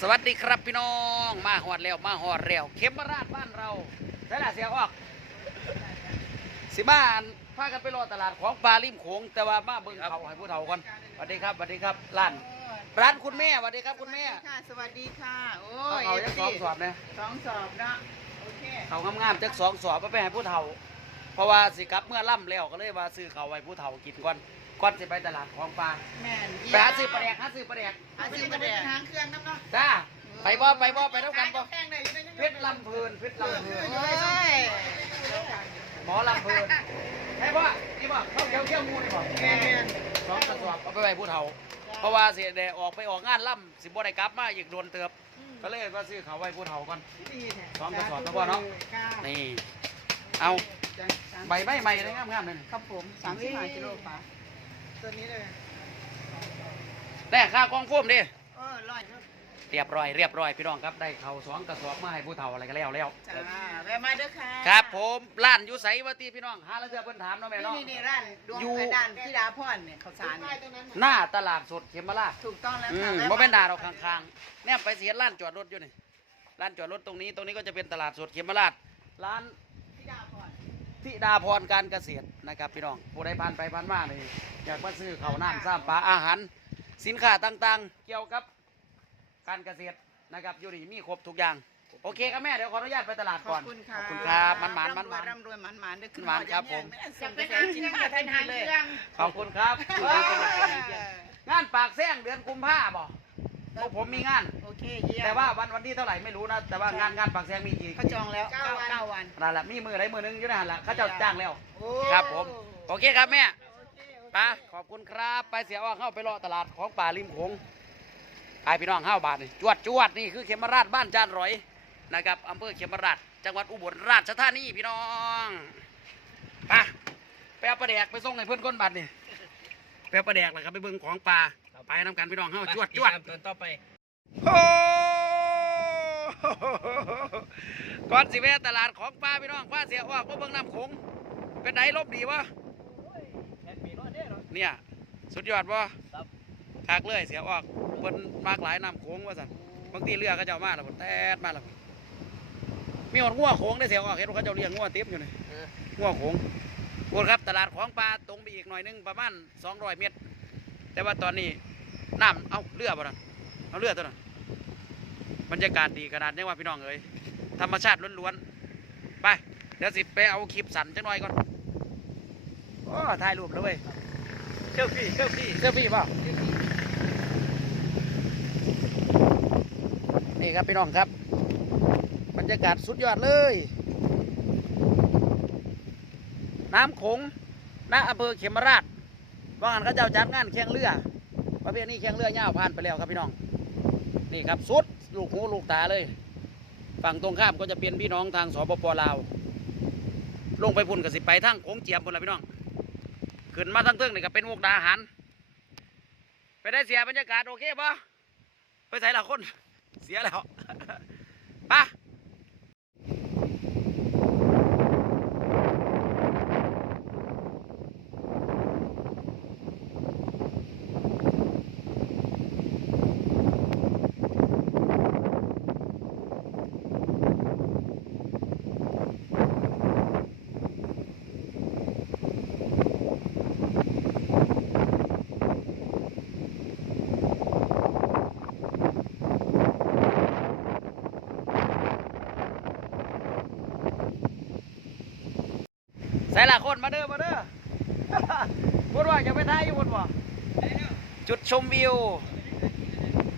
สวัสดีครับพี่น้อง มาหอดแล้วมาหอดแล้วเข็มราชบ้านเราใช่ละเสียออก สิบ้านพากันไปรอตลาดของปลาริมโขงแต่ว่ามาเบิ่งเขาให้ผู้เฒ่าก่อนสวัสดีครับสวัสดีครับร้านร้านคุณแม่สวัสดีครับคุณแม่ค่ะสวัสดีค่ะโอ้เอายเขาจักสองสอบนะสองสอบนะโอเคเขางามๆจักสองสอบมาไปให้ผู้เฒ่า เพราะว่าสิกลับเมื่อล่ำแล้วก็เลยว่าซื้อเขาวไว้ผู้เฒ่ากินก่อน ก่อนสิไปตลาดของปลาแม่นไปหาซื้อปลาแดกหาซื้อปลาแดกหาซื้อประเดี๋ยวทางเครื่องน้ำเนาะจ้าไปบ่ไปบ่ไปเท่ากันบ่แป้งได้อยู่ในเพชรลำเพลินเพชรลำเพลินโอ้ยหมอลำเพลินใช่ป่ะนี่ป่ะเข้าเกี่ยวเกี่ยวงูนี่ป่ะแม่นสองกระสอบเอาไปไว้ผู้เฒ่า เพราะว่าเสียแดออกไปออกงานล่ำสิบ่ได้กลับมาอีกโดนเติบ ก็เลยว่าซื้อเขาไว้ผู้เฒ่าก่อนดีแท้สองกระสอบนะพ่อเนาะค่ะนี่เอาใบไม้ใหม่เลยงามๆเลยครับผมสามสิบห้ากิโลป่ะ ตัวนี้เลยแต่ค่ากองโฟมดิเออร้อยเนอะเรียบร้อยเรียบร้อยพี่น้องครับได้เขาสองกระสอบมาให้ผู้เฒ่าอะไรก็แล้วแล้วจ้าแวะมาเด้อค่ะครับผมร้านอยู่ไสวะตีพี่น้องหาแล้วเจอเพิ่นถามเนาะแม่เนาะ นี่นี่ร้านดวงอยู่ไข่ด้านที่ดาพรเนี่ยเขาวสารเนี่ยหน้าตลาดสดเขมราชถูกต้องแล้วอืค่ะมแวะบ่เป็นดาเราข้างๆเนี่ยไปเสียร้านจอดรถอยู่นี่ร้านจอดรถตรงนี้ตรงนี้ก็จะเป็นตลาดสดเขมราชร้านที่ดาพร ธิดาพรการเกษตรนะครับพี่น้องผู้ใดผ่านไปผ่านมาเลยอยากมาซื้อข้าวน้ำซ้ำปลาอาหาร สินค้าต่างๆ เกี่ยวกับการเกษตรนะครับอยู่นี่มีครบทุกอย่าง โอเคครับแม่เดี๋ยวขออนุญาตไปตลาดขก่ออนบคุณค่ะขอบคุณครับมันหมานมันหมาน ร่ำรวยมันหมานด้วยมันหมานครับผม จะเป็นหางเครื่องจะเป็นหางเครื่อง ขอบคุณครับว้าวงานปากแซงเดือนกุมภาบ่ พวกผมมีงาน โอเคเยี่ยมแต่ว่าวันวันที่เท่าไหร่ไม่รู้นะ แต่ว่างานงานปากแซงมีกี่เขาจองแล้วเก้าเก้าวันนั่นแหละมีมือใดมือหนึงอยู่นั่นแหละเขาเจ้าจ้างแล้วโอ้ครับผม โอเคครับแม่ไปขอบคุณครับ ไปเสียว่าเข้าไปรอตลาดของป่าริมโขงไอพี่น้องเข้าบาทนี่จวดจวดนี่คือเขมราชบ้านจานร้อยนะครับอำเภอเขมราช จังหวัดอุบลราชธานีพี่น้องไปไปเอาปลาแดกไปส่งให้เพื่อนก้นบัตรนี่ไปเอาปลาแดกเลยครับไปเบิ่งของปลา ไปน้ำกันพี่น้องเข้าจวดจวดตอนต่อไปโอ้ก่อนสิแวะตลาดของปลาพี่น้องป้าเสียออกเพราะเบิ่งน้ำโขงเป็นไหนลบดีวะแอนปีน้อยเด้อเนาะเนี่ยสุดยอดวะครับคักเลยเสียออกเพิ่นมากหลายน้ำโขงว่าสั่นบางทีเรือเขาเจ้ามาแล้วพุ่นแตดมาแล้วพุ่นมีหอดงัวโขงได้เสียออกเห็นว่าเขาเจ้าเลี้ยงงัวเต็มอยู่นี่งัวโขงพูดครับตลาดของปลาตรงไปอีกหน่อยหนึงประมาณ200เมตร แต่ว่าตอนนี้ น้ำเอาเรือบ่นั่นเอาเรือตัวนั้นบรรยากาศดีขนาดนี้ว่าพี่น้องเอ้ยธรรมชาติล้วนๆไปเดี๋ยวสิไปเอาคลิปสั่นจังหน่อยก่อนโอ้ถ่ายรูปแล้วเว้ยเจ้าพี่เจ้าพี่เสื้อพี่เปล่านี่ครับพี่น้องครับ บรรยากาศสุดยอดเลย น้ำโขงณอำเภอเขมราชว่างันเขาเจ้าจัดงานแข่งเรือ เภทนี้แข่งเรือยาวผ่านไปแล้วครับพี่น้อง นี่ครับสุดลูกหูลูกตาเลย ฝั่งตรงข้ามก็จะเป็นพี่น้องทางสปปลาว ลงไปพุ่นกับสิไปทางโขงเจียมพุ่นละพี่น้อง ขึ้นมาทั้งเทิงนี่ก็เป็นมุกดาหารไปได้เสียบรรยากาศโอเคปะไปใส่ละคน เสียแล้วไปะ ใส่ละคนมาเด้อมาเด้อพูดว่าจะไปท้ายอยู่บนบ่จุดชมวิว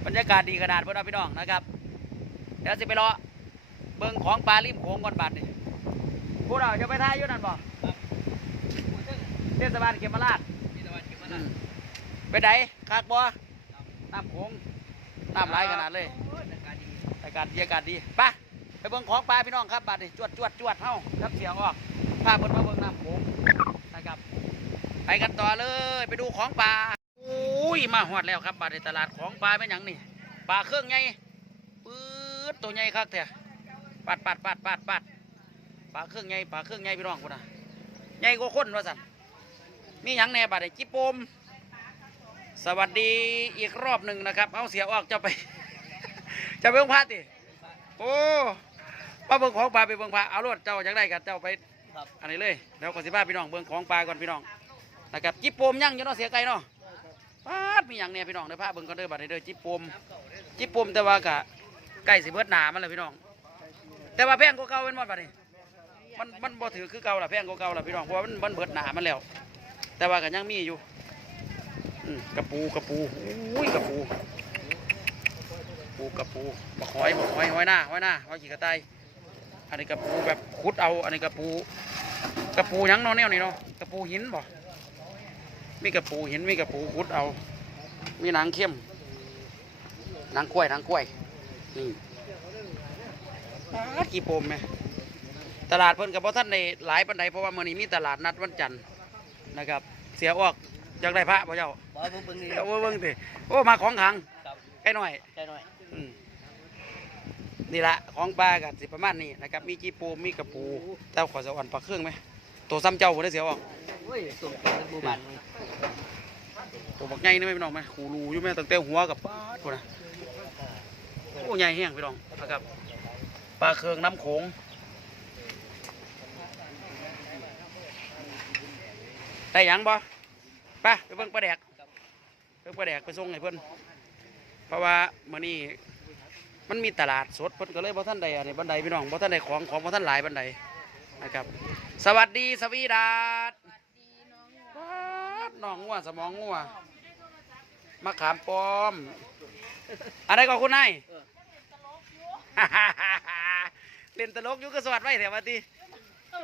บรรยากาศดีขนาดพวกเราพี่น้องนะครับเดี๋ยวสิไปรอเบิ่งของปลาริมโขงก่อนบัดนี่พวกเราจะไปท้ายอยู่นั่นบ่เทศบาลเขมราชมีตะวันเก็บมาอืแล้วมไปไหนคักบ่น้ำโขงน้ำไหลขนาดเลยโอ้อากาศดีอากาศดีอากาศดีไปไปเบิ่งของปลาพี่น้องครับบัดนี่จวดจวดจวดเฮาครับเสียงออกพาเพิ่นมาเบิ่ง น้ำโขงนะครับไปกันต่อเลยไปดูของปลาอุ้ยมาฮอดแล้วครับบัดในตลาดของปลาเป็นหยังนี่ปลาเครื่องใหญ่ปื๊ดตัวใหญ่คักแท้ปัดปัดปัดปัดปัดปลาเครื่องใหญ่ปลาเครื่องใหญ่พี่น้องพุ่นน่ะใหญ่กว่าคนว่าสันมีหยังแน่บัดนี่จิปโปมสวัสดีอีกรอบหนึ่งนะครับ เอาเสียออกจ้าไป จะเบิ่งพระติโอ้มาเบิ่งของปลาไปเบิ่งพระเอารถเจ้าอยากได้กันเจ้าไป ครับอันนี้เลยเดี๋ยวก่อนสิพาพี่น้องเบิ่งของปลาก่อนพี่น้องนะครับจิปโปมยังอยู่เนาะเสียไก่เนาะปาดมีหยังเนี่ยพี่น้องเดี๋ยวพาเบิ่งก่อนเด้อบัดนี้เด้อจิปโปมจิปโปมแต่ว่ากะใกล้สิเบิดหนามันแล้วพี่น้อง แต่ว่าแพงกว่าเก่าเป็นหมดบัดนี้มันมันบ่ถือคือเก่าละแพงกว่าเก่าละพี่น้องเพราะว่ามันมันเบิดหนามันแล้ว แต่ว่าก็ยังมีอยู่กระปูกระปูอุ้ยกระปูปูกระปูบักหอยบักหอยหอยหน้าหอยหน้าหอยขี้กระต่าย อันนี้กระปูแบบขุดเอา อันนี้กระปูกระปูหยังเนาะแนวนี้เนาะกระปูหินบ่มีกระปูหินมีกระปูขุดเอา มีหนังเข้มหนังกล้วยหนังกล้วยนี่ปาดกี่ปมไหมตลาดเพิ่นกับพ่ท่านในหลายปันใดเพราะว่ามื้อนี้มีตลาดนัดวันจันทร์นะครับ เสียออกอยากได้พระพ่อเจ้าบอสเบิ่งนี่เอาเบิ่งสิโอ้มาของขังครับใกล้หน่อยใช่หน่อยอืม นี่ละของปลากันสิประมาณนี้นะครับ มีจีปูมีกระปูเจ้าขอสวรรค์ปลาเครื่องไหมตัวซ้ำเจ้าบ่ได้เสียออกโอ้ยตุ่มเป็นบูบันตัวบักใหญ่นี่ไหมพี่น้องไหมหูรูอยู่ไหมตั้งแต่หัวกับปลาดพุ่นนะโอ้ใหญ่แห้งพี่น้องนะครับปลาเครื่องน้ำโขงได้หยังบ่ไปไปเบิ่งปลาแดกเบิ่งปลาแดกไปส่งให้เพิ่นเพราะว่ามื้อนี้ มันมีตลาดสดเพิ่นก็เลยบ่ทันได้อันนี้บันไดพี่น้องบ่ทันได้ของของบ่ทันหลายบันไดนะครับ สวัสดีสวีดาษป๊าดน้องงัวสมองงัวมะขามปอม อะไรก็คุณนายเล่นตลกอยู่ก็สวัสดีไว้แถววันที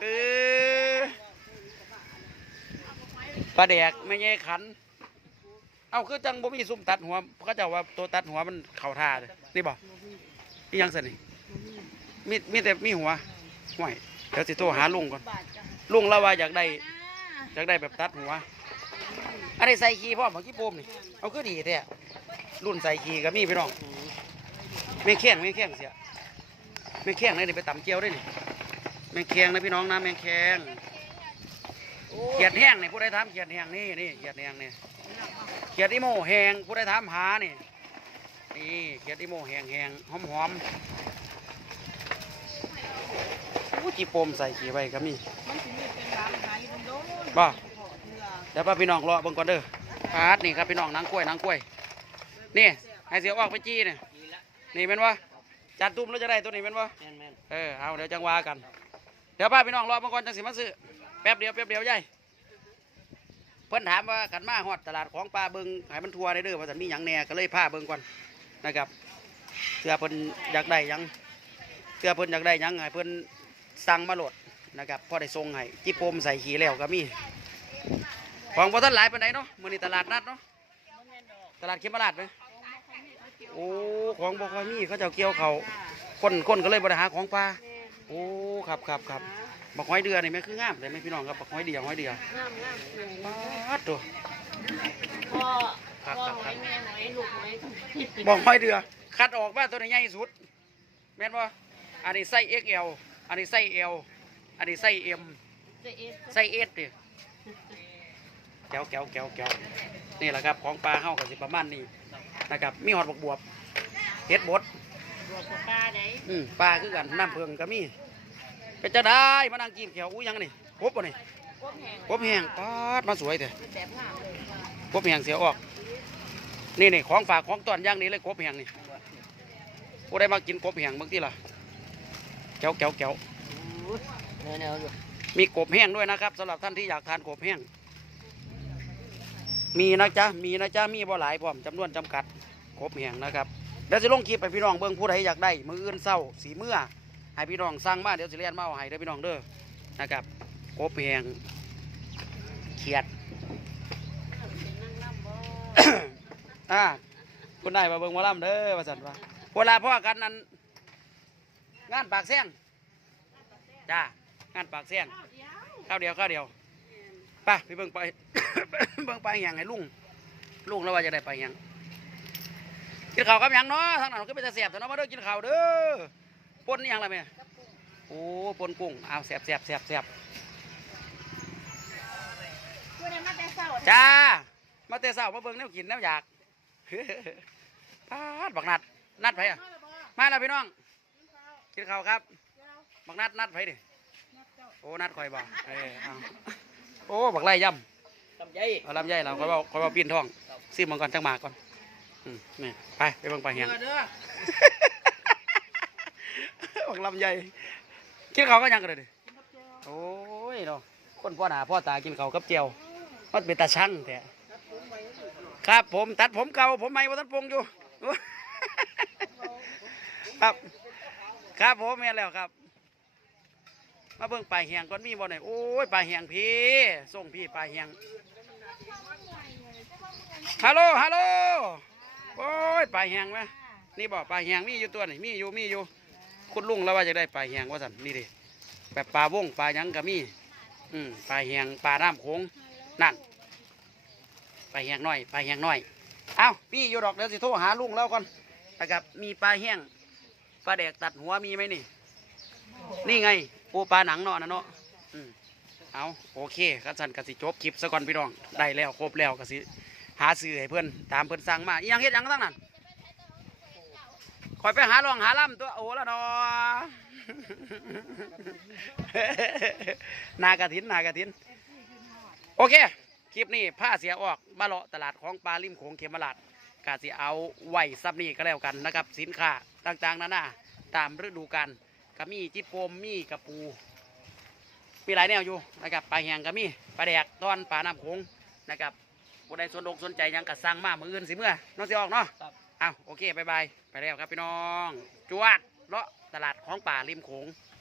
เออปลาแดกไม่แย่ขัน เอาคือจังบ่มีซุ่มตัดหัวเขาเจะว่าตัวตัดหัวมันเข่าท่าเลย นี่บอกนี่ยังสนี่มีมีแต่มีหัวห่วยเดี๋ยวสิโทรหาลุงก่อนลุงเราว่าอยากได้อยากได้แบบตัดหัวอันนี้ใส่ขี้พ่อมเมื่อกี้โปมนี่เอาคือดีแท้รุ่นใส่ขี้ก็มีพี่น้องไม่แข้งไม่แข้งเสียไม่แข้งเลยนี่ไปตำเจียวได้นี่แมงแข้งนะพี่น้องนะแมงแข้งเขียดแห้งนี่ผู้ใดทำเขียดแห้งนี่นี่เขียดแห้งนี่เขียดอีโมแห้งผู้ใดทำหานี่ นี่เขียดอีโมแห้งแห้งหอมหอมๆอู้จีโปมใส่ขี้ไว้ก็มีมันสิมีเป็นร้านขายโดนบ่เรือเดี๋ยวพาพี่น้องรอเบิ่งก่อนเด้อพาดนี่ครับพี่น้องนางกล้วยนางกล้วย นี่ให้เสียออกไปจี้เนี่ยดีละนี่เป็นว่าจัดตุ้มแล้วจะได้ตัวนี้เป็นว่าแม่นแม่นเออเอาเดี๋ยวจังว่ากัน เดี๋ยวพาพี่น้องรอเบิ่งก่อนจังสิมาซื้อแป๊บเดียวแป๊บเดียวใหญ่เพิ่นถามว่ากันมาฮอดตลาดของปลาเบิ่งให้มันทัวร์ได้เด้อว่าจะมีหยังแหน่ก็เลยพาเบิ่งก่อน นะครับเพื่อเพิ่นอยากได้หยังเพื่อเพิ่นอยากได้หยังให้เพิ่นสั่งมาโหลดนะครับพอได้ส่งให้จิโปมใส่ขี้แล้วก็มีของบ่ทันหลายปานใดเนาะมื้อนี้ตลาดนัดเนาะตลาดเขมราชไหมโอ้ของบ่ค่อยมีเขาเจ้าเกี่ยวเขาวคนคนก็เลยบ่ได้หาของปลาโอ้ครับครับครับบักหอยเดือนี่แม่คืองามเลยแม่พี่น้องครับบักหอยเดียวหอยเดียวงามงามปาดตัว พ่อครับพ่อครับหคอรับยแม่หอยลูกหอยบักหอยเดือคัดออกมาตัวนี้ใหญ่สุด แม่นบ่อันนี้ไส้ XL อันนี้ไส้ L อันนี้ไส้ M จะเอสไส้ S ดิแก้วแก้วแก้วแก้วนี่แหละครับของปลาเฮาก็สิประมาณนี้นะครับมีหอดบกบวบเฮ็ดบดบวกกับปลาไหนอืมปลาคือกันน้ำเพิงก็มีเป็นจะได้มานั่งกินแขวอู้ยังนี่กบป่ะนี่พวกแห้งกบแห้งปาดมาสวยเถอะมันแบบงามเลยกบแห้งเสียออก นี่นี่ของฝากของตอนอย่างนี้เลยกบแห้งนี่ผู้ได้มากินกบแห้งบางทีล่ะแก้วแก้วแก้วแนวแนวอยู่มีกบแห้งด้วยนะครับสำหรับท่านที่อยากทานกบแห้ง มีนะจ๊ะมีนะจ๊ะมีบ่หลายพร้อมจำนวนจำกัดกบแห้งนะครับเดี๋ยวจะลงคลิปไปพี่น้องเบิ่งผู้ใดอยากได้มืออื่นเศร้าสีเมื่อให้พี่น้องสั่งมาเดี๋ยวสิเรียนมาเอาให้เด้อพี่น้องเด้อนะครับกบแห้งเขียด อ่าคุณนายมาเบิ่งหมาล่ำเด้อว่าสันว่าเวลาพ่อกันนั้นงานปากแซงจ้างานปากแซงข้าวเดียวข้าวเดียวไปไปเบิ่งไป เบิ่งไปลาอย่างให้ลุงลุงแล้วว่าจะได้ไปหยังกินข้าวกับหยังเนาะทางนั้นก็เป็นแต่แสบแต่เนาะมาเด้อกินข้าวเด้อปนอิหยังล่ะแม่โอ้ปนกุ้งเอาแสบแสบแสบแสบพูดได้มาแต่เช้าจ้ามาแต่เช้ามาเบิ่งแนวกินแนวอยาก พาดบักนัด นัดไปอะมาแล้วบ่มาแล้วพี่น้อง กินข้าวครับ บักนัดนัดไผดิโอ้ นัดข่อยบ่เออเอาโอ้ บักไล่ย่ำทำใจเอาลำไยเราคอยบอกคอยบอกปีนท้องซิมมังก่อนจังหมากก่อนอืมนี่ไปไปเบังไปลาแหงเด้อบอกลำไยกินข้าวก็ยังกันเลยดิโอ้ยเนาะคนพ่อหนาพ่อตากินข้าวกับเจียวมันเป็นตาช่างแท้ ครับผมตัดผมเก่าผมใหม่บ่ตัดปงอยู่ ครับ ครับผมแม่นแล้วครับ มาเบิ่งปลาแหงก่อนมีบ่ไหน่อยโอ้ยปลาแหงพี่ส่งพี่ปลาแหงฮัลโหลฮัลโหลโอ้ยปลาแหงไหมนี่บ่ปลาแหงมีอยู่ตัวนี่มีอยู่มีอยู่ คุณลุงแล้วว่าจะได้ปลาแหงว่าสันนี่ดิแบบปลาวงปลาหยังก็มีอืมปลาแหงปลาน้ำโขงนั่น ปลาแห้งน้อยปลาแห้งน้อยเอามีอยู่ดอกเดี๋ยวสิโทรหาลุงแล้วก่อนนะครับมีปลาแห้งปลาแดกตัดหัวมีไหมนี่ นี่ไงปูปลาหนังเนาะนะเนาะเอาโอเคกันสันกสิจบคลิปซะก่อนพี่น้องได้แล้วครบแล้วกสิหาซื้อให้เพื่อนตามเพื่อนสั่งมาอีหยังเฮ็ดหยังตั้งนั้นคอยไปหาลองหาล่ำตัวโอ้ละเนาะนากระถินนากระถิน โอเค คลิปนี้ผ้าเสียออกมาเลาะตลาดของปลาริมโขงเขมราดกาสิเอาไว้ซับนี่ก็แล้วกันนะครับ สินค้าต่างๆนานาตามฤดูกาลก็มีจิโปมมีกระปู มีหลายแนวอยู่นะครับปลาแหงก็มีปลาแดกตอนปลาน้ำโขงนะครับผู้ใดสนอกสนใจหยังก็สั่งมามืออื่นสิเมื่อน้องสิออกเนาะครับอ้าวโอเคบายบายไปแล้วครับพี่น้อง จวดเลาะตลาดของป่าริมโขงค